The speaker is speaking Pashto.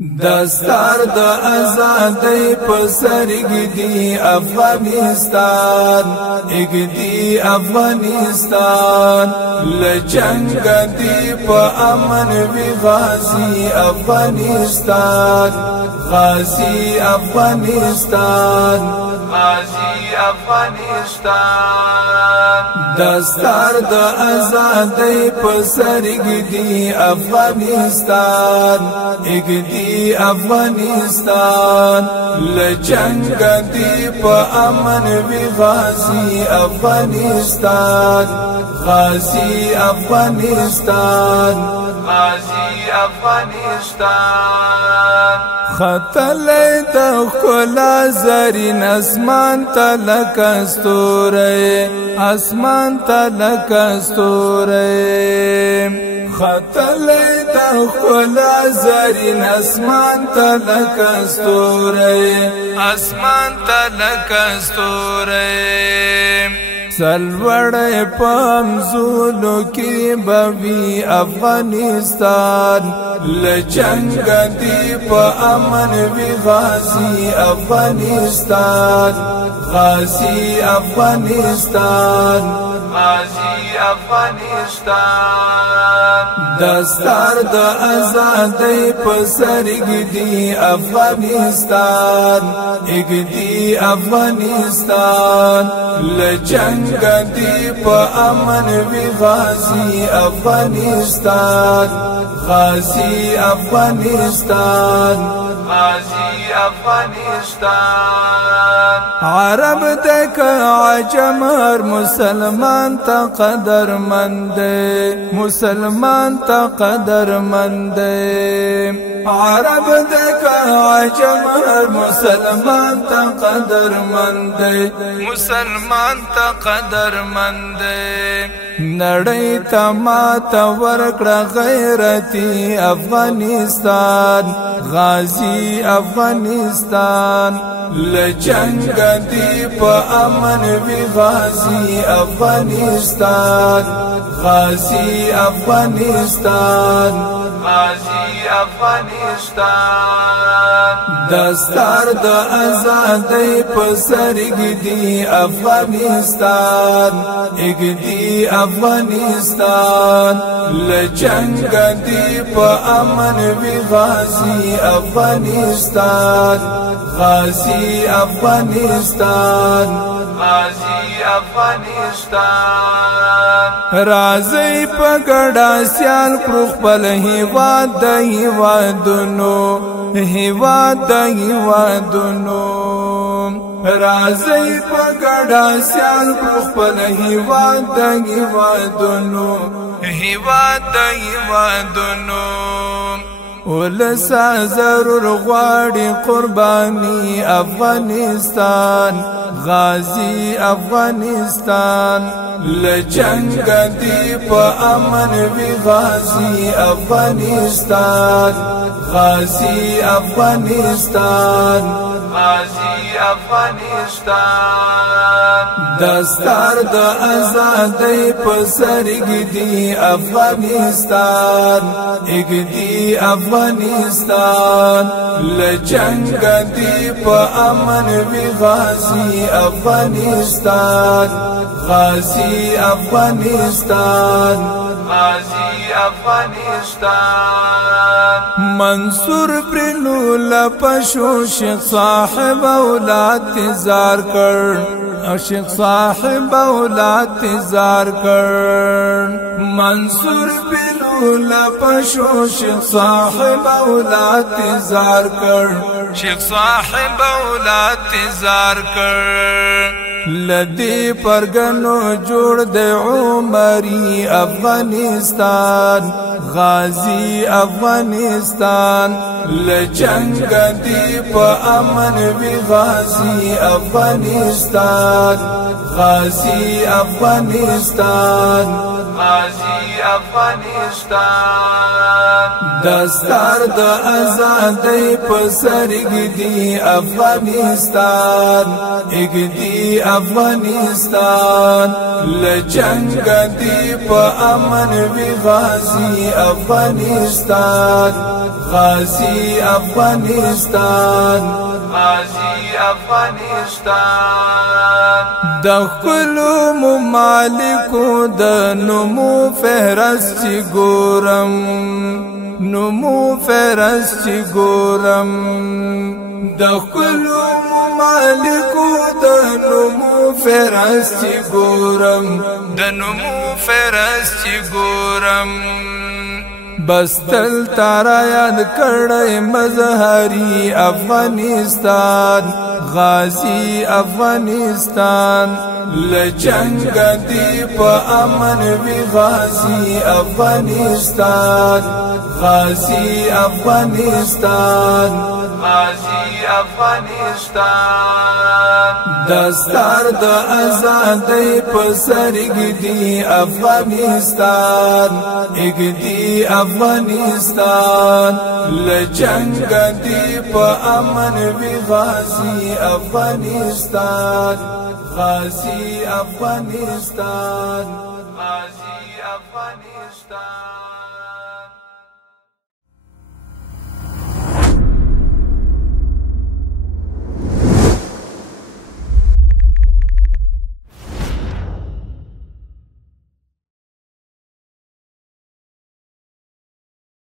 دستار د آزادۍ په سرګ دی افغانستان اګدی افغانستان لجنګ دی په امن وی غازی افغانستان غازی افغانستان غازی افغانستان دستار د آزادۍ په سرګ دی افغانستان اګدی افغانستان لجنګ دی په امن وی غازی افغانستان غازی افغانستان غازی افغانستان خطل د خلا زرین اسمان تلک استوره اسمان تلک استوره خطل د خلا زرین اسمان تلک استوره اسمان تلک استوره سلوڑ پامزولو کی بوی افغانستان لجنگ دی پا امن وی غازی افغانستان غازی افغانستان غازی افغانستان دستار د آزادۍ په سرګ دی افغانستان اګدی افغانستان لجنګ دی په امن وی غازی افغانستان غازی افغانستان غازی افغانستان عرب دک عجم هر مسلمان تا قدر مند مسلمان تا قدر مند عرب دک عجم هر مسلمان تا قدر مند مسلمان تا قدر مند نړۍ ته ماته ورکړه غیرتی افغانستان غازی افغانستان لجنګ دی په امن وی غازی افغانستان غازی افغانستان غازی افغانستان دستار د آزادۍ په سرګ دی افغانستان اګدی افغانستان لجنګ دی په امن وی غازی افغانستان غازی افغانستان غازی افغانستان رازی په ګډا سیال پرخ بل هیواد د هیوادونو هیواد د هیوادونو رازی په ګډا سیال پرخ بل هیواد د هیوادونو هیواد د هیوادونو ولسا ضرور غواړي قرباني افغانستان غازی افغانستان لجنګ دی په امن وی غازی افغانستان غازی افغانستان غازی افغانستان دستار د آزادۍ په سرګ دی افغانستان اګدی افغانستان لجنګ دی په امن وی غازی افغانستان غازی افغانستان غازی افغانستان منصور پرنو لپشو شیخ صاحب اولاد تزار کر شیخ صاحب اولاد تزار کر منصور پرنو لپشو شیخ صاحب اولاد تزار کر شیخ صاحب اولاد تزار کر لدی پرگنو جوړ د عمری افغانستان غازی افغانستان لجنګ دی په امن وی غازی افغانستان غازی افغانستان غازی افغانستان دستار د آزادۍ په سرګ دی افغانستان اګدی افغانستان لجنګ دی په امن وی غازی افغانستان غازی افغانستان غازی افغانستان د خپل ممالکو د نمو فهرست چې ګورم نمو فهرست چې ګورم د خپل ممالکو د نمو فهرست چې ګورم د نمو فهرست چې ګورم بس تل تارا یاد کړی مظهری افغانستان غازی افغانستان لجنگ دی په امن وی غازی افغانستان غازی افغانستان غازی افغانستان دستار د آزادۍ په سرګ دی افغانستان اګدی افغانستان لجنگ دی په امن وی غازی افغانستان غازی افغانستان غازی افغانستان